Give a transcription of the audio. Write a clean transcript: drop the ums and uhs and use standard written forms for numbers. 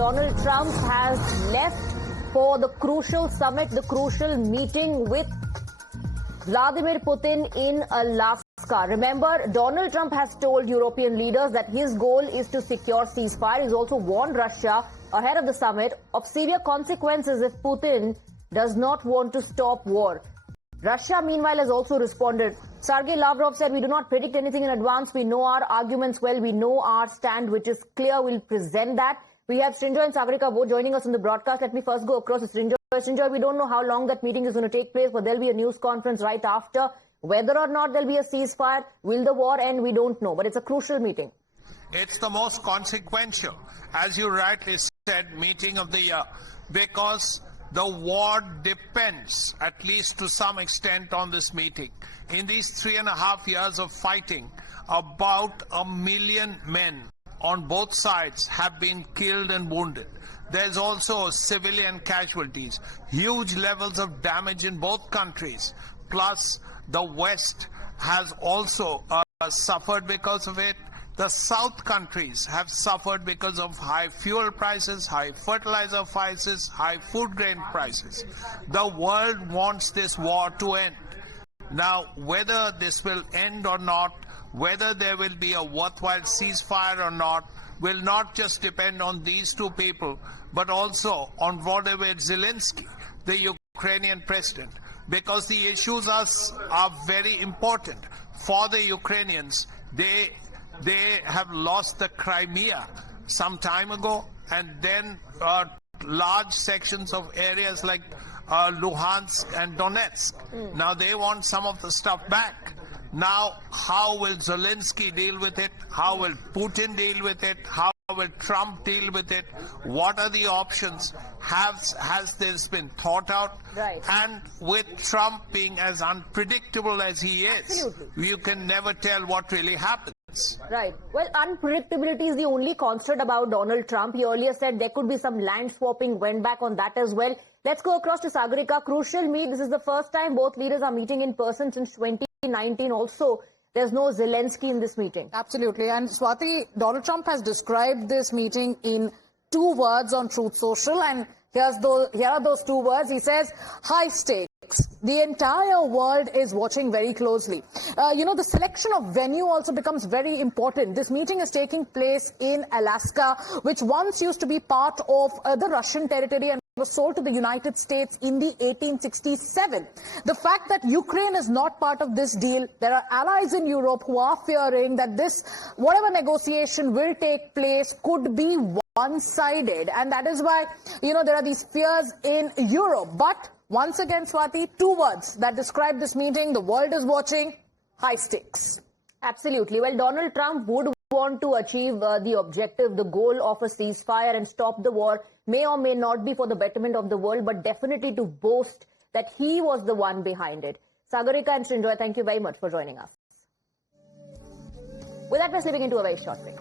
Donald Trump has left for the crucial summit, the crucial meeting with Vladimir Putin in Alaska. Remember, Donald Trump has told European leaders that his goal is to secure ceasefire. He's also warned Russia ahead of the summit of severe consequences if Putin does not want to stop war. Russia, meanwhile, has also responded. Sergei Lavrov said, "We do not predict anything in advance. We know our arguments well. We know our stand, which is clear. We'll present that." We have Srinjoy and Sagarika both joining us in the broadcast. Let me first go across to Srinjoy. Srinjoy, we don't know how long that meeting is going to take place, but there'll be a news conference right after. Whether or not there'll be a ceasefire, will the war end, we don't know. But it's a crucial meeting. It's the most consequential, as you rightly said, meeting of the year, because the war depends, at least to some extent, on this meeting. In these 3.5 years of fighting, about 1 million men on both sides have been killed and wounded. There's also civilian casualties, huge levels of damage in both countries. Plus, the West has also suffered because of it. The South countries have suffered because of high fuel prices, high fertilizer prices, high food grain prices. The world wants this war to end. Now, whether this will end or not, whether there will be a worthwhile ceasefire or not, will not just depend on these two people, but also on Volodymyr Zelensky, the Ukrainian president, because the issues are very important. For the Ukrainians, they have lost the Crimea some time ago, and then large sections of areas like Luhansk and Donetsk. Now they want some of the stuff back. Now, how will Zelensky deal with it? How will Putin deal with it? How will Trump deal with it? What are the options? Has this been thought out? Right. And with Trump being as unpredictable as he is, Absolutely. you can never tell what really happens. Right. Well, unpredictability is the only constant about Donald Trump. He earlier said there could be some land swapping, went back on that as well. Let's go across to Sagarika. Crucial meet. This is the first time both leaders are meeting in person since 2019. Also, there's no Zelensky in this meeting. Absolutely. And Swati, Donald Trump has described this meeting in 2 words on Truth Social. And here are those 2 words. He says, high stakes. The entire world is watching very closely. The selection of venue also becomes very important. This meeting is taking place in Alaska, which once used to be part of the Russian territory and was sold to the United States in the 1867. The fact that Ukraine is not part of this deal, there are allies in Europe who are fearing that this, whatever negotiation will take place, could be one-sided. And that is why, there are these fears in Europe. But once again, Swati, 2 words that describe this meeting. The world is watching. High stakes. Absolutely. Well, Donald Trump would want to achieve the objective, the goal of a ceasefire and stop the war, may or may not be for the betterment of the world, but definitely to boast that he was the one behind it. Sagarika and Srinjoy, thank you very much for joining us. With that, we're slipping into a very short break.